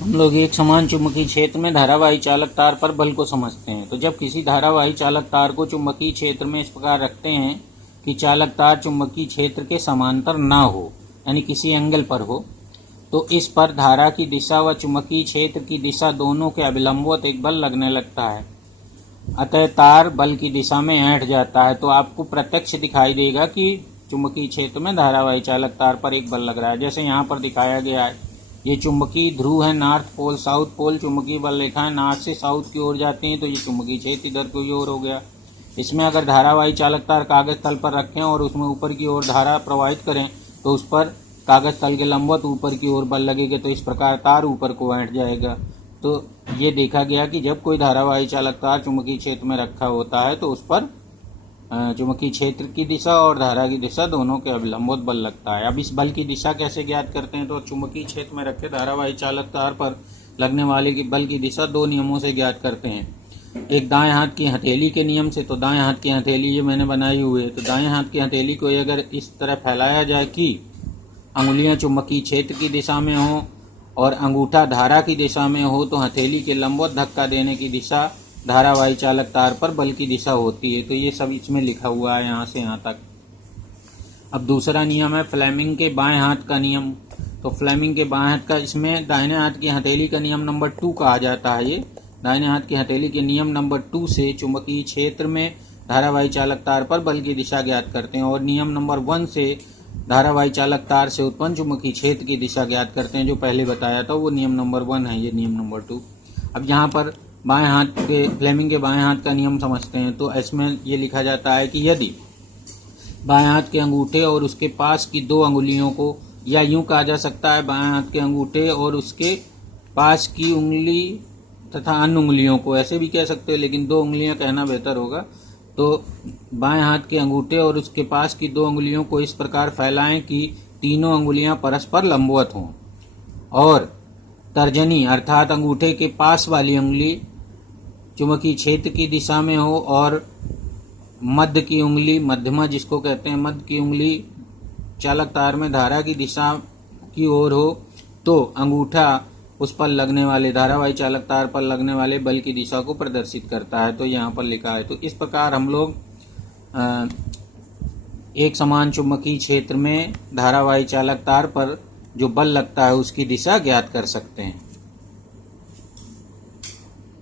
हम लोग एक समान चुंबकीय क्षेत्र में धारावाही चालक तार पर बल को समझते हैं। तो जब किसी धारावाही चालक तार को चुंबकीय क्षेत्र में इस प्रकार रखते हैं कि चालक तार चुंबकीय क्षेत्र के समांतर ना हो, यानी किसी एंगल पर हो, तो इस पर धारा की दिशा व चुंबकीय क्षेत्र की दिशा दोनों के अभिलंबवत एक बल लगने लगता है। अतः तार बल की दिशा में ऐंठ जाता है। तो आपको प्रत्यक्ष दिखाई देगा कि चुंबकीय क्षेत्र में धारावाही चालक तार पर एक बल लग रहा है। जैसे यहाँ पर दिखाया गया है, ये चुंबकीय ध्रुव है, नॉर्थ पोल साउथ पोल, चुंबकीय बल रेखाएं नॉर्थ से साउथ की ओर जाती हैं, तो ये चुंबकीय क्षेत्र इधर की ओर हो गया। इसमें अगर धारावाही चालक तार कागज तल पर रखें और उसमें ऊपर की ओर धारा प्रवाहित करें तो उस पर कागज तल के लंबवत ऊपर की ओर बल लगेगा, तो इस प्रकार तार ऊपर को ऐंठ जाएगा। तो ये देखा गया कि जब कोई धारावाही चालक तार चुंबकीय क्षेत्र में रखा होता है तो उस पर चुंबकीय क्षेत्र की दिशा और धारा की दिशा दोनों के अभिलंबवत बल लगता है। अब इस बल की दिशा कैसे ज्ञात करते हैं? तो चुंबकीय क्षेत्र में रखे धारावाही चालक तार पर लगने वाले की बल की दिशा दो नियमों से ज्ञात करते हैं। एक दाएं हाथ की हथेली के नियम से। तो दाएं हाथ की हथेली ये मैंने बनाई हुई है। तो दाएं हाथ की हथेली को अगर इस तरह फैलाया जाए कि अंगुलियां चुंबकीय क्षेत्र की दिशा में हो और अंगूठा धारा की दिशा में हो, तो हथेली के लंबवत धक्का देने की दिशा धारावाही चालक तार पर बल की दिशा होती है। तो ये सब इसमें लिखा हुआ है यहाँ से यहाँ तक। अब दूसरा नियम है फ्लेमिंग के बाएं हाथ का नियम। तो फ्लेमिंग के बाएं हाथ का, इसमें दाहिने हाथ की हथेली का नियम नंबर 2 कहा जाता है। ये दाहिने हाथ की हथेली के नियम नंबर 2 से चुंबकीय क्षेत्र में धारावाही चालक तार पर बल की दिशा ज्ञात करते हैं, और नियम नंबर 1 से धारावाही चालक तार से उत्पन्न चुंबकीय क्षेत्र की दिशा ज्ञात करते हैं। जो पहले बताया था वो नियम नंबर 1 है, ये नियम नंबर 2। अब यहाँ पर बाएं हाथ के फ्लेमिंग के बाएं हाथ का नियम समझते हैं। तो इसमें ये लिखा जाता है कि यदि बाएं हाथ के अंगूठे और उसके पास की दो अंगुलियों को, या यूं कहा जा सकता है बाएं हाथ के अंगूठे और उसके पास की उंगली तथा अन्य उंगलियों को, ऐसे भी कह सकते हैं लेकिन दो उंगलियां कहना बेहतर होगा। तो बाएं हाथ के अंगूठे और उसके पास की दो अंगुलियों को इस प्रकार फैलाएं कि तीनों अंगुलियां परस्पर लंबवत हों, और तर्जनी अर्थात अंगूठे के पास वाली उंगली चुंबकीय क्षेत्र की दिशा में हो और मध्य की उंगली, मध्यमा जिसको कहते हैं, मध्य की उंगली चालक तार में धारा की दिशा की ओर हो, तो अंगूठा उस पर लगने वाले धारावाही चालक तार पर लगने वाले बल की दिशा को प्रदर्शित करता है। तो यहाँ पर लिखा है। तो इस प्रकार हम लोग एक समान चुंबकीय क्षेत्र में धारावाही चालक तार पर जो बल लगता है उसकी दिशा ज्ञात कर सकते हैं।